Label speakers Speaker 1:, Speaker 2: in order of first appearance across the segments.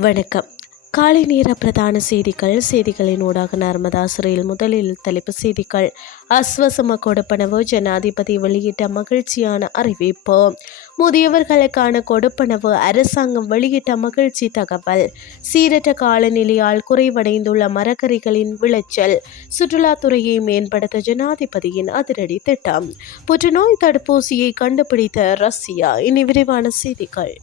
Speaker 1: வணக்கம். காலை நேர பிரதான செய்திகள். செய்திகளின் ஊடாக நர்மதா சிறையில் முதலில் தலைப்பு செய்திகள். அஸ்வசம கொடுப்பனவு ஜனாதிபதி வெளியிட்ட மகிழ்ச்சியான அறிவிப்பு. முதியவர்களுக்கான கொடுப்பனவு அரசாங்கம் வெளியிட்ட மகிழ்ச்சி தகவல். சீரற்ற காலநிலையால் குறைவடைந்துள்ள மரக்கறிகளின் விளைச்சல். சுற்றுலாத்துறையை மேம்படுத்த ஜனாதிபதியின் அதிரடி திட்டம். புற்றுநோய் தடுப்பூசியை கண்டுபிடித்த ரஷ்யா. இனி விரிவான செய்திகள்.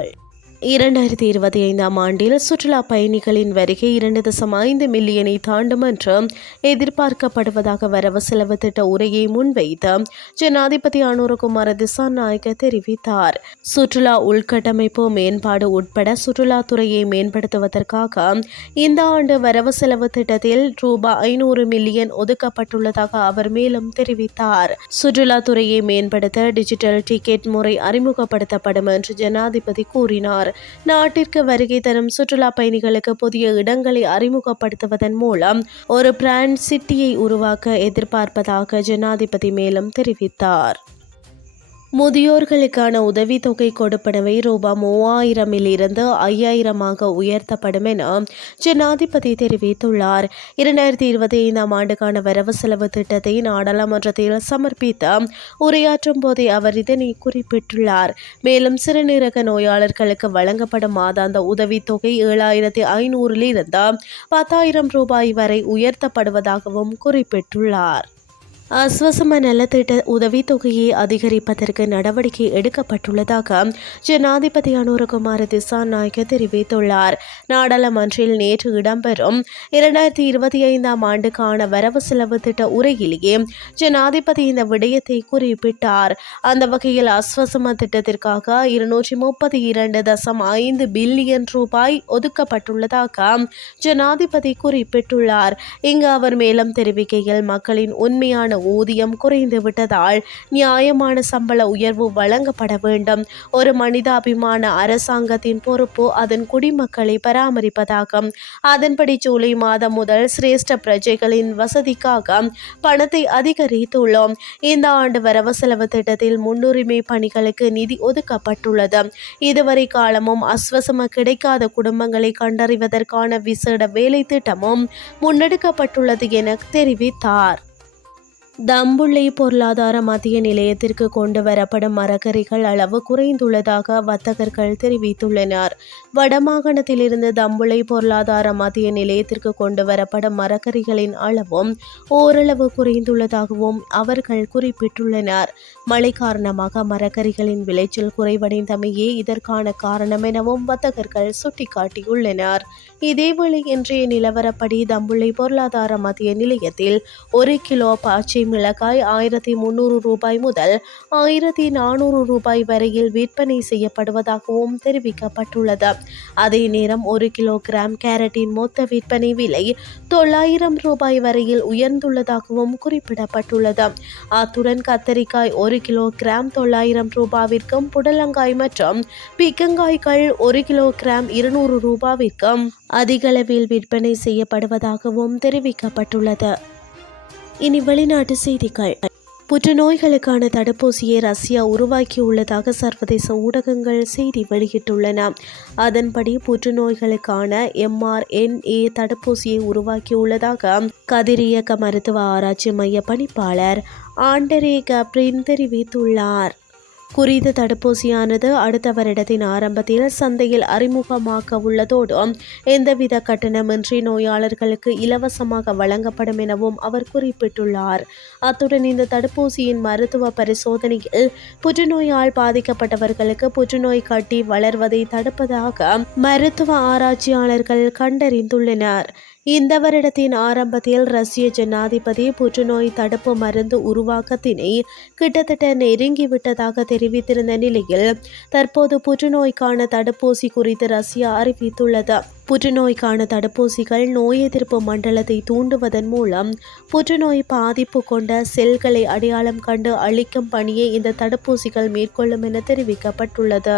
Speaker 1: இரண்டாயிரத்தி இருபத்தி ஐந்தாம் ஆண்டில் சுற்றுலா பயணிகளின் வருகை இரண்டு தசம் ஐந்து மில்லியனை தாண்டும் என்று எதிர்பார்க்கப்படுவதாக வரவு செலவு திட்ட உரையை முன்வைத்து ஜனாதிபதி அனுரகுமார திசாநாயக்க தெரிவித்தார். சுற்றுலா உள்கட்டமைப்பு மேம்பாடு உட்பட சுற்றுலாத்துறையை மேம்படுத்துவதற்காக இந்த ஆண்டு வரவு செலவு திட்டத்தில் ரூபாய் ஐநூறு மில்லியன் ஒதுக்கப்பட்டுள்ளதாக அவர் மேலும் தெரிவித்தார். சுற்றுலாத்துறையை மேம்படுத்த டிஜிட்டல் டிக்கெட் முறை அறிமுகப்படுத்தப்படும் என்று ஜனாதிபதி கூறினார். நாட்டிற்கு வருகை தரும் சுற்றுலா பயணிகளுக்கு புதிய இடங்களை அறிமுகப்படுத்துவதன் மூலம் ஒரு பிராண்ட் சிட்டியை உருவாக்க எதிர்பார்ப்பதாக ஜனாதிபதி மேலும் தெரிவித்தார். முதியோர்களுக்கான உதவித்தொகை கொடுப்பனவை ரூபாய் மூவாயிரமில் இருந்து ஐயாயிரமாக உயர்த்தப்படும் என ஜனாதிபதி தெரிவித்துள்ளார். இரண்டாயிரத்தி இருபத்தி ஐந்தாம் ஆண்டுக்கான வரவு செலவு திட்டத்தை நாடாளுமன்றத்தில் சமர்ப்பித்த உரையாற்றும் போதே அவர் இதனை குறிப்பிட்டுள்ளார். மேலும் சிறுநீரக நோயாளர்களுக்கு வழங்கப்படும் மாதாந்த உதவித்தொகை ஏழாயிரத்தி ஐநூறில் இருந்து பத்தாயிரம் ரூபாய் வரை உயர்த்தப்படுவதாகவும் குறிப்பிட்டுள்ளார். அஸ்வசம நலத்திட்ட உதவித்தொகையை அதிகரிப்பதற்கு நடவடிக்கை எடுக்கப்பட்டுள்ளதாக ஜனாதிபதி அனுரகுமார திசாநாயக்க தெரிவித்துள்ளார். நாடாளுமன்றில் நேற்று இடம்பெறும் இரண்டாயிரத்தி இருபத்தி ஐந்தாம் ஆண்டுக்கான வரவு செலவு திட்ட உரையிலேயே ஜனாதிபதி இந்த விடயத்தை குறிப்பிட்டார். அந்த வகையில் அஸ்வசம திட்டத்திற்காக இருநூற்றி முப்பத்தி இரண்டு தசம் ஐந்து பில்லியன் ரூபாய் ஒதுக்கப்பட்டுள்ளதாக ஜனாதிபதி குறிப்பிட்டுள்ளார். இங்கு அவர் மேலும் தெரிவிக்கையில் மக்களின் உண்மையான ஊதியம் குறைந்து விட்டதால் நியாயமான சம்பள உயர்வு வழங்கப்பட வேண்டும். ஒரு மனிதாபிமான அரசாங்கத்தின் பொறுப்பு அதன் குடிமக்களை பராமரிப்பதாகும். அதன்படி ஜூலை மாதம் முதல் சிரேஷ்ட பிரஜைகளின் வசதிக்காக பணத்தை அதிகரித்துள்ளோம். இந்த ஆண்டு வரவு செலவு திட்டத்தில் முன்னுரிமை பணிகளுக்கு நிதி ஒதுக்கப்பட்டுள்ளது. இதுவரை காலமும் அஸ்வசம கிடைக்காத குடும்பங்களை கண்டறிவதற்கான விசேட வேலை திட்டமும் முன்னெடுக்கப்பட்டுள்ளது என தெரிவித்தார். தம்புள்ளை பொருளாதார மத்திய நிலையத்திற்கு கொண்டு வரப்படும் மரக்கறிகள் அளவு குறைந்துள்ளதாக வர்த்தகர்கள் தெரிவித்துள்ளனர். வடமாகாணத்திலிருந்து தம்புள்ளை பொருளாதார மத்திய நிலையத்திற்கு கொண்டு வரப்படும் மரக்கறிகளின் அளவும் ஓரளவு குறைந்துள்ளதாகவும் அவர்கள் குறிப்பிட்டுள்ளனர். மழை காரணமாக மரக்கறிகளின் விளைச்சல் குறைவடைந்தமையே இதற்கான காரணம் எனவும் வர்த்தகர்கள் சுட்டிக்காட்டியுள்ளனர். இதேவேளை இன்றைய நிலவரப்படி தம்புள்ளை பொருளாதார மத்திய நிலையத்தில் ஒரு கிலோ பாச்சை மிளகாய் ஆயிரத்தி முன்னூறு ரூபாய் முதல் ஆயிரத்தி நானூறு ரூபாய் வரையில் விற்பனை செய்யப்படுவதாகவும் தெரிவிக்கப்பட்டுள்ளது. அதே நேரம் ஒரு கிலோகிராம் கேரட்டின் மொத்த விற்பனை விலை தொள்ளாயிரம் ரூபாய் வரையில் உயர்ந்துள்ளதாகவும் குறிப்பிடப்பட்டுள்ளது. அத்துடன் கத்தரிக்காய் ஒரு கிலோ கிராம் தொள்ளாயிரம் ரூபாவிற்கும் புடலங்காய் மற்றும் பிக்கங்காய்கள் ஒரு கிலோ கிராம் இருநூறு ரூபாவிற்கும் அதிகளவில் விற்பனை செய்யப்படுவதாகவும் தெரிவிக்கப்பட்டுள்ளது. இனி வெளிநாட்டு செய்திகள். புற்றுநோய்களுக்கான தடுப்பூசியை ரஷ்யா உருவாக்கியுள்ளதாக சர்வதேச ஊடகங்கள் செய்தி வெளியிட்டுள்ளன. அதன்படி புற்றுநோய்களுக்கான எம்ஆர்என்ஏ தடுப்பூசியை உருவாக்கியுள்ளதாக கதிரியக்க மருத்துவ ஆராய்ச்சி மைய பணிப்பாளர் ஆண்டரே கப்ரின் தெரிவித்துள்ளார். குறித்த தடுப்பூசியானது அடுத்த வருடத்தின் ஆரம்பத்தில் சந்தையில் அறிமுகமாக்க உள்ளதோடு எந்தவித கட்டணமின்றி நோயாளர்களுக்கு இலவசமாக வழங்கப்படும் எனவும் அவர் குறிப்பிட்டுள்ளார். அத்துடன் இந்த தடுப்பூசியின் மருத்துவ பரிசோதனையில் புற்றுநோயால் பாதிக்கப்பட்டவர்களுக்கு புற்றுநோய் கட்டி வளர்வதை தடுப்பதாக மருத்துவ ஆராய்ச்சியாளர்கள் கண்டறிந்துள்ளனர். இந்த வருடத்தின் ஆரம்பத்தில் ரஷ்ய ஜனாதிபதி புற்றுநோய் தடுப்பு மருந்து உருவாக்கத்தினை கிட்டத்தட்ட நெருங்கிவிட்டதாக தெரிவித்திருந்த நிலையில் தற்போது புற்றுநோய்க்கான தடுப்பூசி குறித்து ரஷ்யா அறிவித்துள்ளது. புற்றுநோய்க்கான தடுப்பூசிகள் நோய் எதிர்ப்பு மண்டலத்தை தூண்டுவதன் மூலம் புற்றுநோய் பாதிப்பு கொண்ட செல்களை அடையாளம் கண்டு அளிக்கும் பணியை இந்த தடுப்பூசிகள் மேற்கொள்ளும் என தெரிவிக்கப்பட்டுள்ளது.